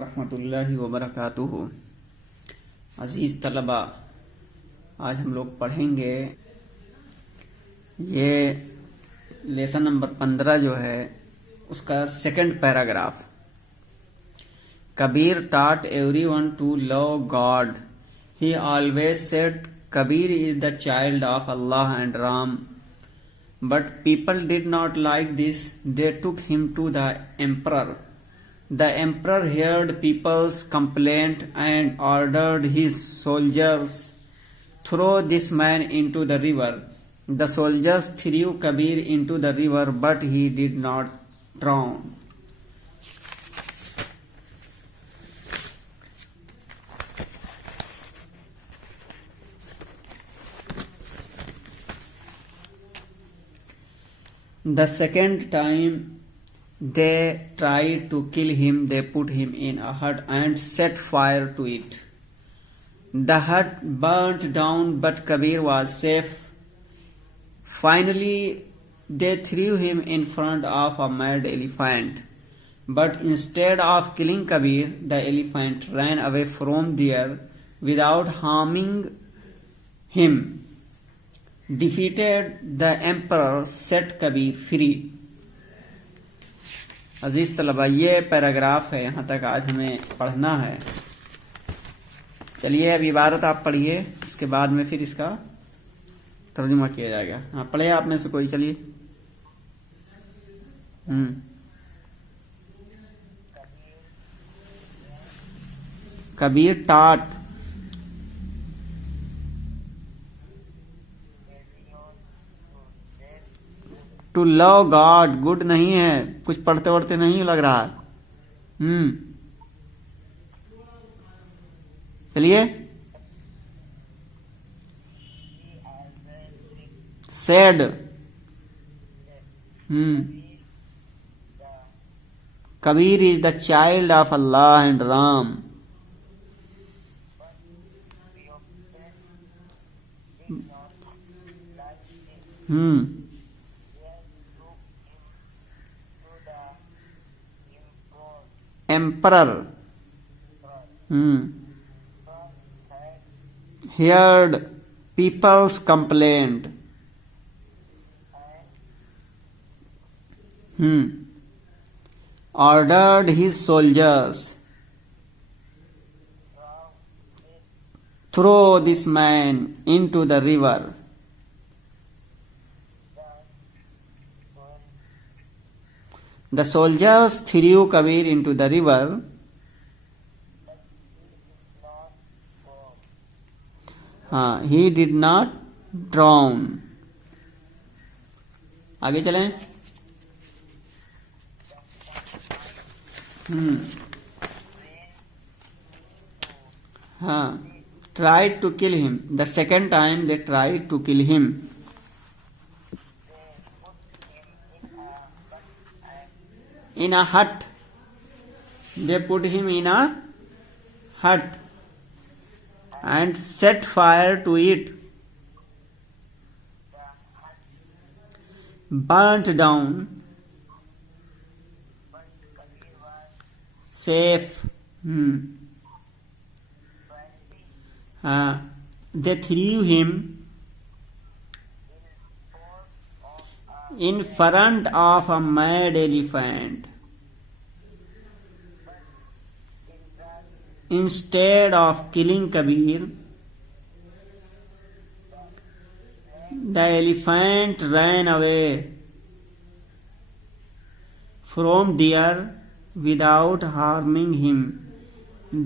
वरहमतुल्लाहि वबरकातुहू। अज़ीज़ तलबा, आज हम लोग पढ़ेंगे ये लेसन नंबर 15 जो है उसका second paragraph. Kabir taught everyone to love God. He always said Kabir is the child of Allah and Ram. But people did not like this. They took him to the emperor. The emperor heard people's complaint and ordered his soldiers, throw this man into the river. The soldiers threw Kabir into the river, but he did not drown. The second time they tried to kill him, they put him in a hut and set fire to it. The hut burnt down, but Kabir was safe. Finally, they threw him in front of a mad elephant. But instead of killing Kabir, the elephant ran away from there without harming him. Defeated, the emperor set Kabir free. अजीज तलबा, ये paragraph है, यहाँ तक आज हमें पढ़ना है। चलिए अब इबारत आप पढ़िए, उसके बाद में फिर इसका तर्जुमा किया जाएगा। हाँ, पढ़े आप में से कोई? चलिए। Kabir taught to love God. Good नहीं है, कुछ पढ़ते पढ़ते नहीं लग रहा। चलिए। Said. Kabir is the child of Allah and Ram. Emperor heard people's complaint ordered his soldiers, throw this man into the river. The soldiers threw Kabir into the river. He did not drown. आगे चलें। Tried to kill him. The second time they tried to kill him. In a hut. They put him in a hut and set fire to it. Burnt down. Safe. They threw him in front of a mad elephant. Instead of killing Kabir, the elephant ran away from there without harming him.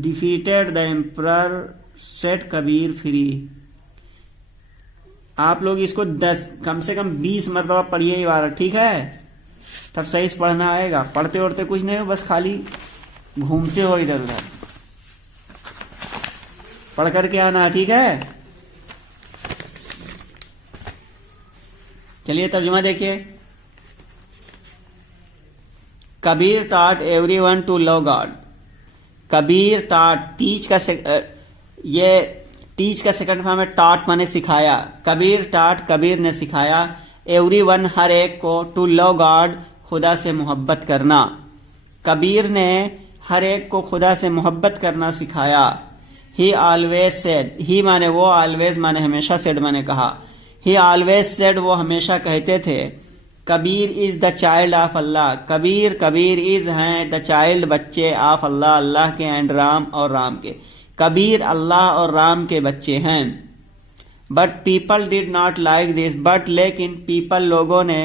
Defeated, the emperor set Kabir free. आप लोग इसको 10 कम से कम 20 मरतबा पढ़िए इबारत, ठीक है? तब सही से पढ़ना आएगा। पढ़ते उड़ते कुछ नहीं हो, बस खाली घूमते हो इधर उधर, पढ़ करके आना, ठीक है? चलिए तर्जुमा देखिए। Kabir taught everyone to love God. Kabir taught, teach का ये टीच का सेकंड फॉर्म है taught माने सिखाया। कबीर taught, कबीर ने सिखाया, everyone हर एक को, to love God, खुदा से मोहब्बत करना। कबीर ने हर एक को खुदा से मोहब्बत करना सिखाया। ही ऑलवेज सेड, ही माने वो, ऑलवेज माने हमेशा, सेड माने कहा। ही ऑलवेज सेड, वो हमेशा कहते थे, Kabir is the child of Allah, Kabir, Kabir is हैं द चाइल्ड, बच्चे, ऑफ अल्लाह, अल्लाह के, एंड राम, और राम के। कबीर अल्लाह और राम के बच्चे हैं। But people did not like this, but लेकिन पीपल लोगों ने,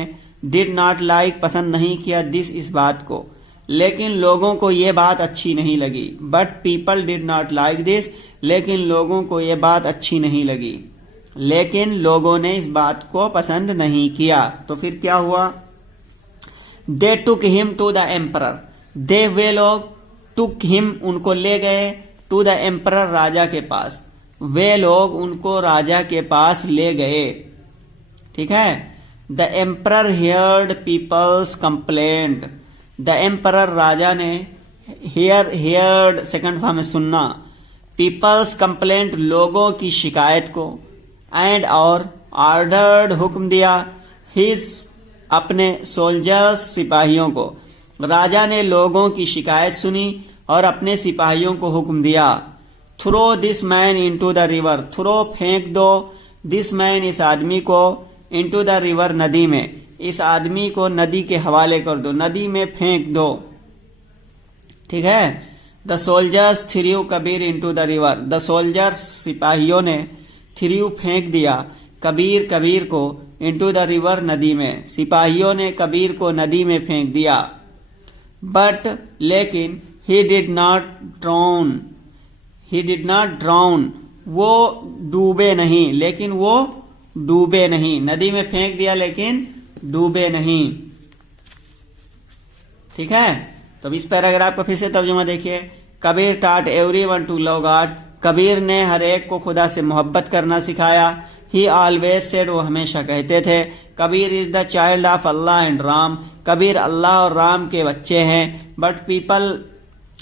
डिड नॉट लाइक पसंद नहीं किया, दिस इस बात को, लेकिन लोगों को ये बात अच्छी नहीं लगी। But people did not like this, लेकिन लोगों को ये बात अच्छी नहीं लगी, लेकिन लोगों ने इस बात को पसंद नहीं किया। तो फिर क्या हुआ? They took him to the emperor, they वे लोग, टुक हिम उनको ले गए, टू द एम्परर राजा के पास, वे लोग उनको राजा के पास ले गए। ठीक है। The emperor heard people's complaint, the emperor राजा ने, हियर्ड सेकंड फॉर्म में सुनना, पीपल्स कंप्लेंट लोगों की शिकायत को, एंड और ऑर्डर्ड हुक्म दिया, हिज अपने सोल्जर्स सिपाहियों को, राजा ने लोगों की शिकायत सुनी और अपने सिपाहियों को हुक्म दिया, throw this man into the river, throw फेंक दो, दिस मैन इस आदमी को, इनटू द रिवर नदी में, इस आदमी को नदी के हवाले कर दो, नदी में फेंक दो। ठीक है। The soldiers threw Kabir into the river, the soldiers सिपाहियों ने, थ्रू फेंक दिया, कबीर कबीर को, इनटू द रिवर नदी में, सिपाहियों ने कबीर को नदी में फेंक दिया। बट लेकिन ही did not drown, he did not drown, वो डूबे नहीं, लेकिन वो डूबे नहीं, नदी में फेंक दिया लेकिन डूबे नहीं। ठीक है। तो इस पैराग्राफ का फिर से तर्जुमा देखिए। Kabir taught everyone to love God, Kabir ने हर एक को खुदा से मोहब्बत करना सिखाया। ही ऑलवेज सेड, वो हमेशा कहते थे, Kabir is the child of Allah and Ram, Kabir Allah और राम के बच्चे हैं। But people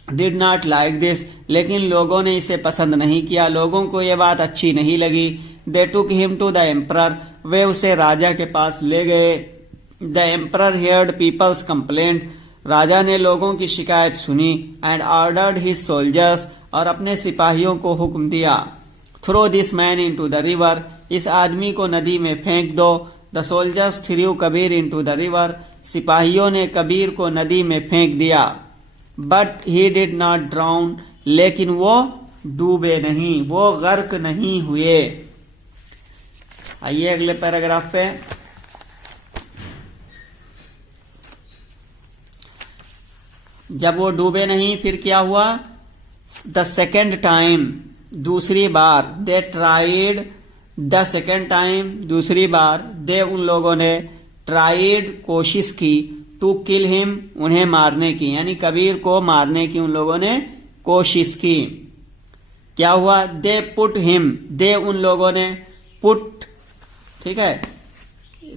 did not like this, लेकिन लोगों ने इसे पसंद नहीं किया, लोगों को यह बात अच्छी नहीं लगी। They took him to the emperor, वे उसे राजा के पास ले गए। The emperor heard people's complaint, राजा ने लोगों की शिकायत सुनी, एंड ऑर्डर्ड हिज सोल्जर्स, और अपने सिपाहियों को हुक्म दिया, throw this man into the river, इस आदमी को नदी में फेंक दो। The soldiers threw Kabir into the river, सिपाहियों ने कबीर को नदी में फेंक दिया। But he did not drown, लेकिन वो डूबे नहीं, वो गर्क नहीं हुए। आइए अगले पैराग्राफ पे। जब वो डूबे नहीं, फिर क्या हुआ? द सेकेंड टाइम, दूसरी बार, they tried, the second time, दूसरी बार, दे उन लोगों ने, ट्राइड कोशिश की, टू किल हिम, उन्हें मारने की, यानी कबीर को मारने की उन लोगों ने कोशिश की। क्या हुआ? दे पुट हिम, दे उन लोगों ने, पुट, ठीक है।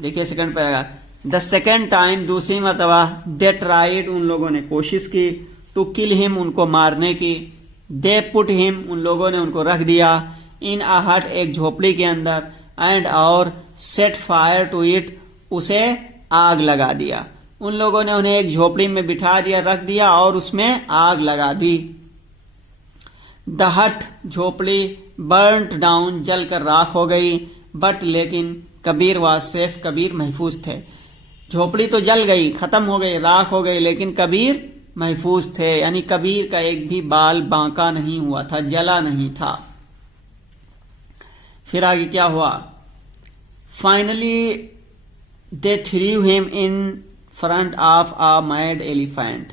देखिए second paragraph. The second time, दूसरी मरतबा, दे ट्राइड, उन लोगों ने कोशिश की, टू किल हिम, उनको मारने की। दे पुट हिम, उन लोगों ने उनको रख दिया, इन अ हट, एक झोपड़ी के अंदर, एंड और सेट फायर टू इट, उसे आग लगा दिया। उन लोगों ने उन्हें एक झोपड़ी में बिठा दिया, रख दिया और उसमें आग लगा दी। द हट, झोपड़ी, बर्न्ट डाउन, जलकर राख हो गई। बट लेकिन कबीर वाज सेफ, कबीर महफूज थे। झोपड़ी तो जल गई, खत्म हो गई, राख हो गई, लेकिन कबीर महफूज थे, यानी कबीर का एक भी बाल बांका नहीं हुआ था, जला नहीं था। फिर आगे क्या हुआ? Finally they threw him in front of a mad elephant.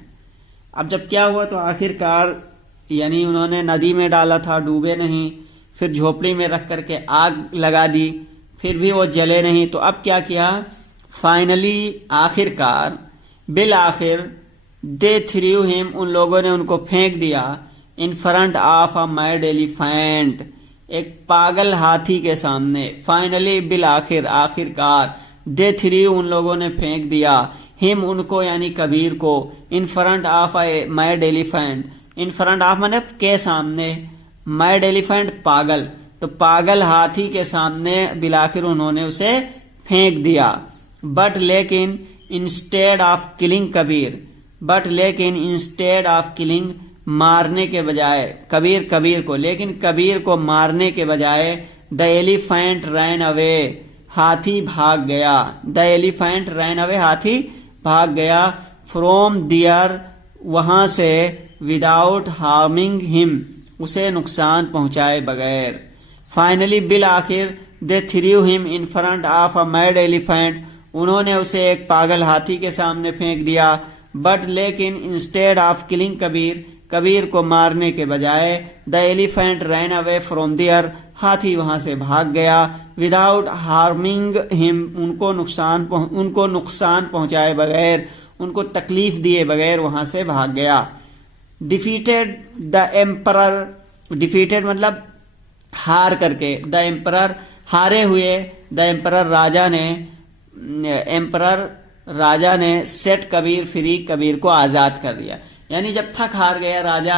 अब जब क्या हुआ, तो आखिरकार यानी उन्होंने नदी में डाला था, डूबे नहीं, फिर झोपड़ी में रख करके आग लगा दी, फिर भी वो जले नहीं। तो अब क्या किया? फाइनली, आखिरकार, बिल आखिर, दे थ्रू हिम, उन लोगों ने उनको फेंक दिया, इन front of a mad elephant, एक पागल हाथी के सामने। फाइनली, बिल आखिर, आखिरकार, दे थ्रू, उन लोगों ने फेंक दिया, हिम, उनको, यानी कबीर को, इन front of a mad elephant, in front of माने के सामने, मैड एलिफेंट पागल, तो पागल हाथी के सामने बिलाखिर उन्होंने उसे फेंक दिया। बट लेकिन instead of killing Kabir, but लेकिन इंस्टेड ऑफ किलिंग, मारने के बजाय, कबीर को, लेकिन कबीर को मारने के बजाय द एलिफेंट रैन अवे, हाथी भाग गया। द एलिफेंट रैन अवे, हाथी भाग गया। फ्रॉम दियर, वहां से, विदाउट हार्मिंग हिम, उसे नुकसान पहुंचाए बगैर। फाइनली, बिल आखिर, they threw him in front of a mad elephant, उन्होंने उसे एक पागल हाथी के सामने फेंक दिया। बट लेकिन instead of killing Kabir, Kabir को मारने के बजाय the elephant ran away from there, हाथी वहां से भाग गया। विदाउट हार्मिंग हिम, उनको नुकसान पहुंचाए बगैर, उनको तकलीफ दिए बगैर वहां से भाग गया। डिफीटेड द एम्परर, डिफीटेड मतलब हार करके, द एम्परर हारे हुए, द एम्परर राजा ने सेट कबीर फ्री, कबीर को आजाद कर दिया। यानी जब थक हार गया राजा,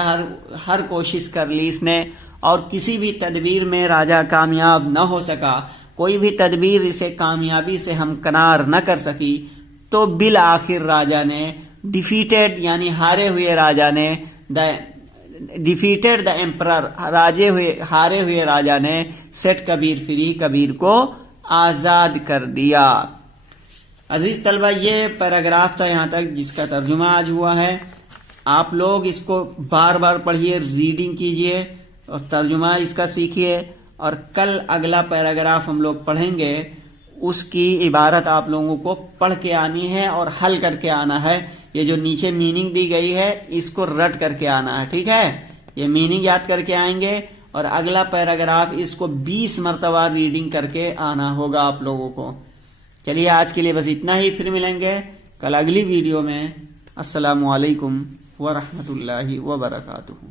हर कोशिश कर ली इसने और किसी भी तदबीर में राजा कामयाब न हो सका, कोई भी तदबीर इसे कामयाबी से हमकनार न कर सकी, तो बिल आखिर राजा ने, डिफीटेड यानी हारे हुए राजा ने, डिफीटेड द एम्परर, हारे हुए राजा ने सेट कबीर फ्री, कबीर को आजाद कर दिया। अजीज तलबा, ये पैराग्राफ था यहाँ तक जिसका तर्जुमा आज हुआ है। आप लोग इसको बार बार पढ़िए, रीडिंग कीजिए और तर्जुमा इसका सीखिए, और कल अगला पैराग्राफ हम लोग पढ़ेंगे, उसकी इबारत आप लोगों को पढ़ के आनी है और हल करके आना है। ये जो नीचे मीनिंग दी गई है इसको रट करके आना है, ठीक है। ये मीनिंग याद करके आएंगे और अगला पैराग्राफ इसको 20 मरतबा रीडिंग करके आना होगा आप लोगों को। चलिए आज के लिए बस इतना ही, फिर मिलेंगे कल अगली वीडियो में। अस्सलामु अलैकुम व रहमतुल्लाहि व बरकातुहू।